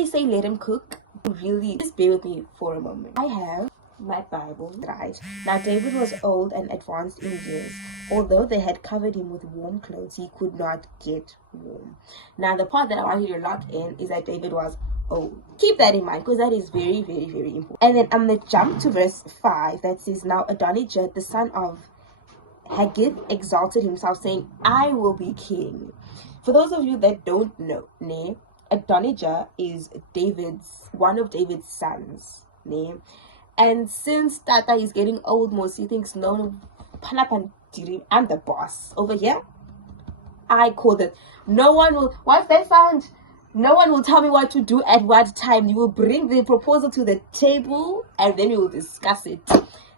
they say let him cook, really, just bear with me for a moment. I have my Bible, right? Now David was old and advanced in years. Although they had covered him with warm clothes, he could not get warm. Now the part that I want you to lock in is that David was old. Keep that in mind because that is very, very, very important. And then I'm going to jump to verse 5 that says, now Adonijah, the son of Haggith, exalted himself, saying, I will be king. For those of you that don't know, Adonijah is one of David's sons. And since Tata is getting old most, he thinks, no, I'm the boss. Over here, I call it. No one will, what's that sound? No one will tell me what to do at what time. You will bring the proposal to the table and then we will discuss it.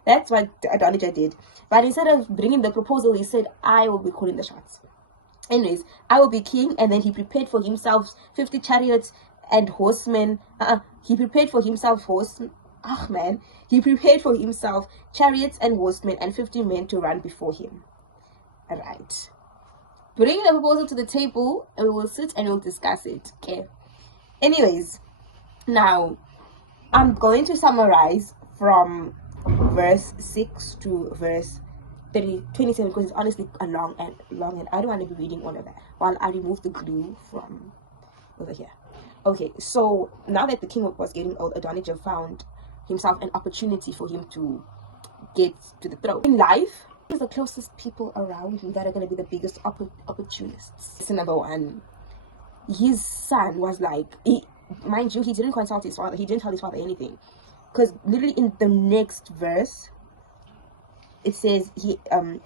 That's what Adonijah did. But instead of bringing the proposal, he said, I will be calling the shots. Anyways, I will be king. And then he prepared for himself 50 chariots and horsemen. He prepared for himself horsemen. He prepared for himself chariots and horsemen and 50 men to run before him. Alright. Bring the proposal to the table and we will sit and we'll discuss it. Okay. Anyways, now I'm going to from verse 6 to verse 27 because it's honestly a long and I don't want to be reading all of that while I remove the glue from over here. Okay, so now that the king was getting old, Adonijah found himself an opportunity for him to get to the throne. In life, he's the closest people around him that are going to be the biggest opportunists. Lesson number 1, his son was like, mind you, he didn't consult his father. He didn't tell his father anything. Because literally in the next verse, it says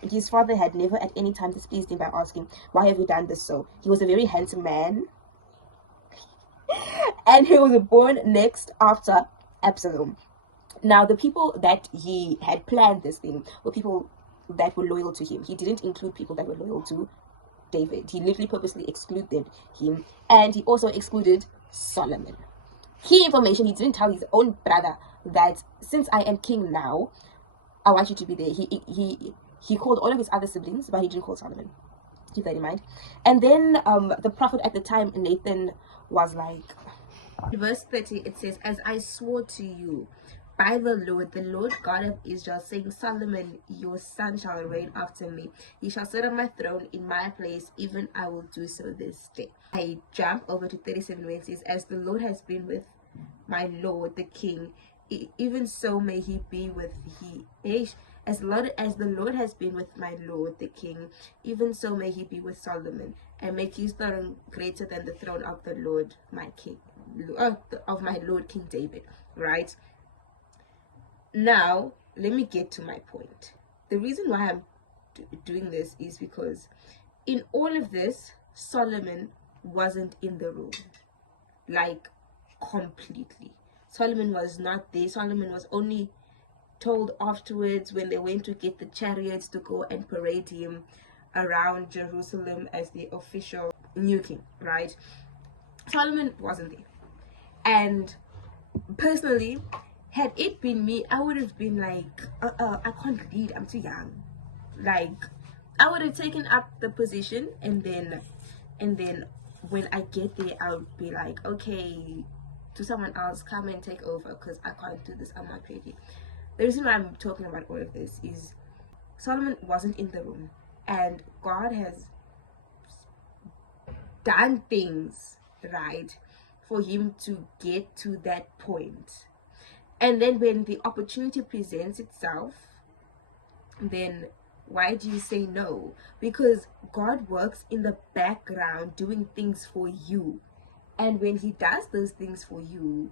his father had never at any time displeased him by asking, why have you done this so? He was a very handsome man. And he was born next after Absalom. Now, the people that he had planned this thing were people that were loyal to him. He didn't include people that were loyal to David. He literally purposely excluded him. And he also excluded Solomon. Key information, he didn't tell his own brother that since I am king now, I want you to be there. He called all of his other siblings, but he didn't call Solomon. Keep that in mind. And then the prophet at the time, Nathan, was like, verse 30, it says, as I swore to you by the Lord God of Israel, saying, Solomon, your son shall reign after me. He shall sit on my throne in my place, even I will do so this day. I jump over to 37 where it says, as the Lord has been with my Lord the king, even so may he be with as the Lord has been with my Lord the king, even so may he be with Solomon, and make his throne greater than the throne of the Lord my king, of my Lord King David. Right now, let me get to my point. The reason why I'm doing this is because in all of this, Solomon wasn't in the room, like completely. Solomon was not there. Solomon was only told afterwards when they went to get the chariots to go and parade him around Jerusalem as the official new king, right? Solomon wasn't there. And personally, had it been me, I would have been like, I can't lead, I'm too young. Like, I would have taken up the position and then when I get there, I would be like, okay, to someone else, come and take over because I can't do this, I'm not ready. The reason why I'm talking about all of this is Solomon wasn't in the room and God has done things, right, for him to get to that point. And then when the opportunity presents itself, then why do you say no? Because God works in the background doing things for you. And when he does those things for you,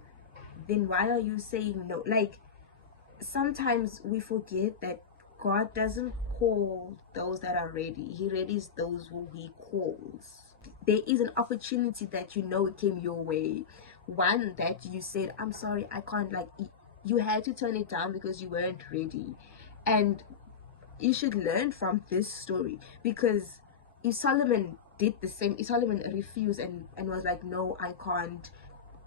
then why are you saying no? Like, sometimes we forget that God doesn't call those that are ready. He readies those who he calls. There is an opportunity that you know came your way. One that you said, I'm sorry, I can't, like, you had to turn it down because you weren't ready. And you should learn from this story, because if Solomon did the same, if Solomon refused and was like, no, I can't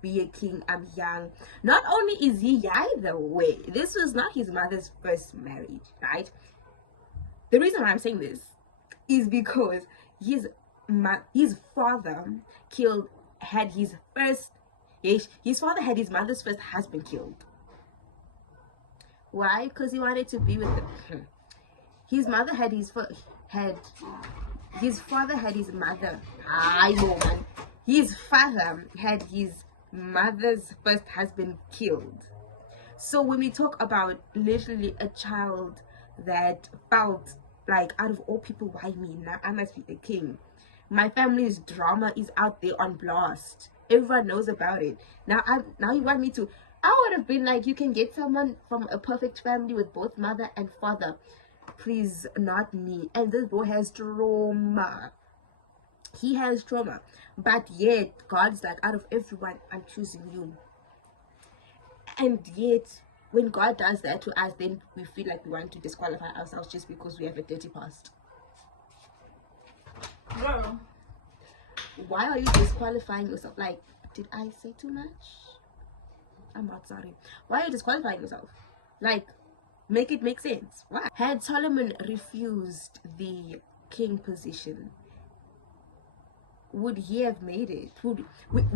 be a king, I'm young. Not only is he young, by the way, this was not his mother's first marriage, right? The reason why I'm saying this is because his father had his first Yes, his father had his mother's first husband killed. Why? Because he wanted to be with them. His mother had his father had his mother. I know, man. His father had his mother's first husband killed. So when we talk about literally a child that felt like, out of all people, why me? Now I must be the king. My family's drama is out there on blast. Everyone knows about it. Now you want me to? I would have been like, you can get someone from a perfect family with both mother and father. Please, not me. And this boy has trauma. He has trauma. But yet, God's like, out of everyone, I'm choosing you. And yet, when God does that to us, then we feel like we want to disqualify ourselves just because we have a dirty past. Girl, Why are you disqualifying yourself? Like, did I say too much? I'm not sorry. Why are you disqualifying yourself? Like, make it make sense. Why? Had Solomon refused the king position, would he have made it?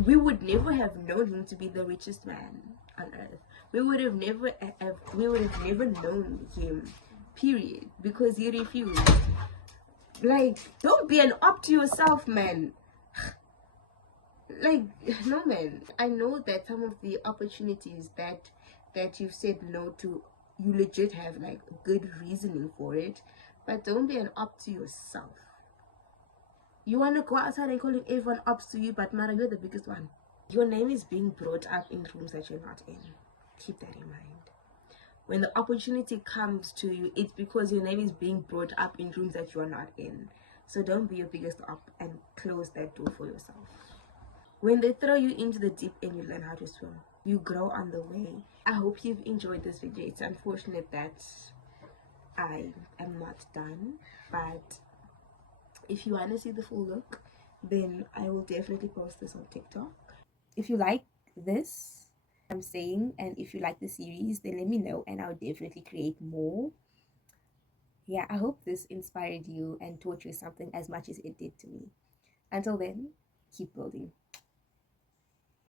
We would never have known him to be the richest man on earth. We would have never known him, period, because he refused. Like, don't be an op to yourself, man. Like, no, man. I know that some of the opportunities that you've said no to, you legit have like good reasoning for it, but don't be an op to yourself. You want to go outside and calling everyone ups to you, but Mara, you're the biggest one. Your name is being brought up in rooms that you're not in. Keep that in mind. When the opportunity comes to you, it's because your name is being brought up in rooms that you're not in. So don't be your biggest up and close that door for yourself. When they throw you into the deep end, you learn how to swim. You grow on the way. I hope you've enjoyed this video. It's unfortunate that I am not done, but if you want to see the full look, then I will definitely post this on TikTok. If you like this I'm saying, and if you like the series, then let me know and I'll definitely create more. Yeah, I hope this inspired you and taught you something as much as it did to me. Until then, keep building.